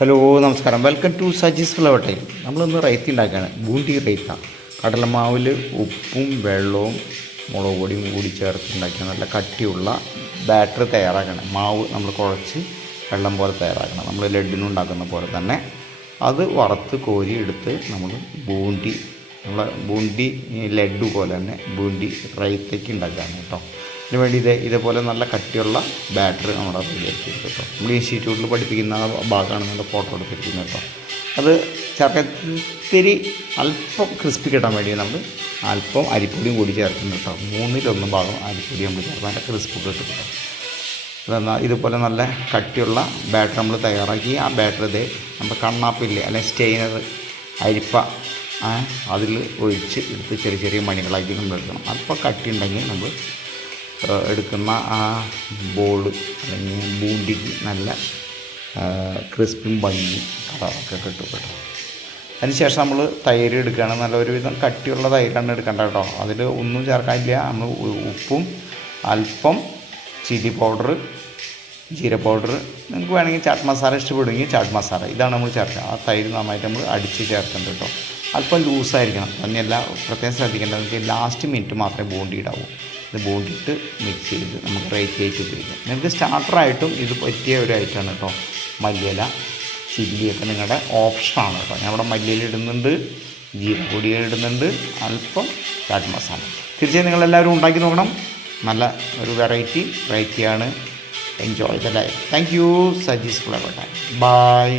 Hello നമസ്കാരം. Welcome to Sajees flower time നമ്മളിന്ന് റൈത്ത് ഉണ്ടാക്കുകയാണ് ബൂണ്ടി റൈത്ത കടലമാവിൽ ഉപ്പും വെള്ളവും മുളക് പൊടിയും കൂടി ചേർത്ത് ഉണ്ടാക്കിയ നല്ല കട്ടിയുള്ള ബാറ്റർ തയ്യാറാക്കണം. മാവ് നമ്മൾ കുഴച്ച് വെള്ളം പോലെ തയ്യാറാക്കണം. നമ്മൾ ലഡ്ഡിനും ഉണ്ടാക്കുന്ന പോലെ തന്നെ അത് വറുത്ത് കോരി എടുത്ത് നമ്മൾ ബൂണ്ടി നമ്മളെ ബൂണ്ടി ലഡ്ഡു പോലെ തന്നെ ബൂണ്ടി റൈത്തയ്ക്ക് ഉണ്ടാക്കുകയാണ് കേട്ടോ. അതിന് വേണ്ടി ഇതേ ഇതേപോലെ നല്ല കട്ടിയുള്ള ബാറ്ററി നമ്മുടെ റെഡിയാക്കി കേട്ടോ. നമ്മൾ ഇൻസ്റ്റിറ്റ്യൂട്ടിൽ പഠിപ്പിക്കുന്ന ഭാഗമാണ് നമ്മുടെ ഫോട്ടോ എടുത്തിരിക്കുന്നത് കേട്ടോ. അത് ചേർക്കാൻ ഇത്തിരി അല്പം ക്രിസ്പി കിട്ടാൻ വേണ്ടി നമ്മൾ അല്പം അരിപ്പൊടിയും കൂടി ചേർക്കുന്നു കേട്ടോ. മൂന്നിലൊന്ന് ഭാഗം അരിപ്പൊടി നമ്മൾ ചേർത്ത് നല്ല ക്രിസ്പ് കിട്ടും കേട്ടോ. അതെന്നാൽ ഇതുപോലെ നല്ല കട്ടിയുള്ള ബാറ്റർ നമ്മൾ തയ്യാറാക്കി. ആ ബാറ്റർ ഇതേ നമ്മുടെ കണ്ണാപ്പില്ലേ അല്ലെങ്കിൽ സ്റ്റെയിനർ അരിപ്പ അതിൽ ഒഴിച്ച് എടുത്ത് ചെറിയ ചെറിയ മണികളാക്കി നമ്മൾ എടുക്കണം. അല്പം കട്ടി ഉണ്ടെങ്കിൽ നമ്മൾ എടുക്കുന്ന ആ ബോൾ അല്ലെങ്കിൽ ബൂണ്ടിക്ക് നല്ല ക്രിസ്പും ഭംഗിയും കളറൊക്കെ കിട്ടും കേട്ടോ. അതിനുശേഷം നമ്മൾ തൈര് എടുക്കുകയാണ്. നല്ല ഒരുവിധം കട്ടിയുള്ള തൈരാണ് എടുക്കേണ്ടത് കേട്ടോ. അതിൽ ഒന്നും ചേർക്കാനില്ല. നമ്മൾ ഉപ്പും അല്പം ചില്ലി പൗഡർ ജീര പൗഡർ നിങ്ങൾക്ക് വേണമെങ്കിൽ ചാട്ട് മസാല ഇഷ്ടപ്പെടുമെങ്കിൽ ചാട്ട് മസാല. ഇതാണ് നമ്മൾ ചേർക്കുക. ആ തൈര് നന്നായിട്ട് നമ്മൾ അടിച്ച് ചേർക്കേണ്ടത് കേട്ടോ. അല്പം ലൂസായിരിക്കണം. തന്നെയല്ല പ്രത്യേകം ശ്രദ്ധിക്കേണ്ടത്. ലാസ്റ്റ് മിനിറ്റ് മാത്രമേ ബോണ്ടി ഇടാവൂ. ഇത് ബോണ്ടിട്ട് മിക്സ് ചെയ്ത് നമുക്ക് റേറ്റ് ആയിട്ട് ഉപയോഗിക്കാം നിങ്ങൾക്ക് സ്റ്റാർട്ടറായിട്ടും ഇത് പറ്റിയ ഒരു ഐറ്റമാണ് കേട്ടോ മല്ലിയില ചില്ലിയൊക്കെ നിങ്ങളുടെ ഓപ്ഷനാണ് കേട്ടോ ഞാൻ ഇവിടെ മല്ലിയില ഇടുന്നുണ്ട് ജീരപ്പൊടി ഇടുന്നുണ്ട് അല്പം ചാട്ട് മസാല. തീർച്ചയായും നിങ്ങളെല്ലാവരും ഉണ്ടാക്കി നോക്കണം. നല്ല ഒരു വെറൈറ്റി വെറൈറ്റിയാണ് enjoy the life thank you Sajees flower bye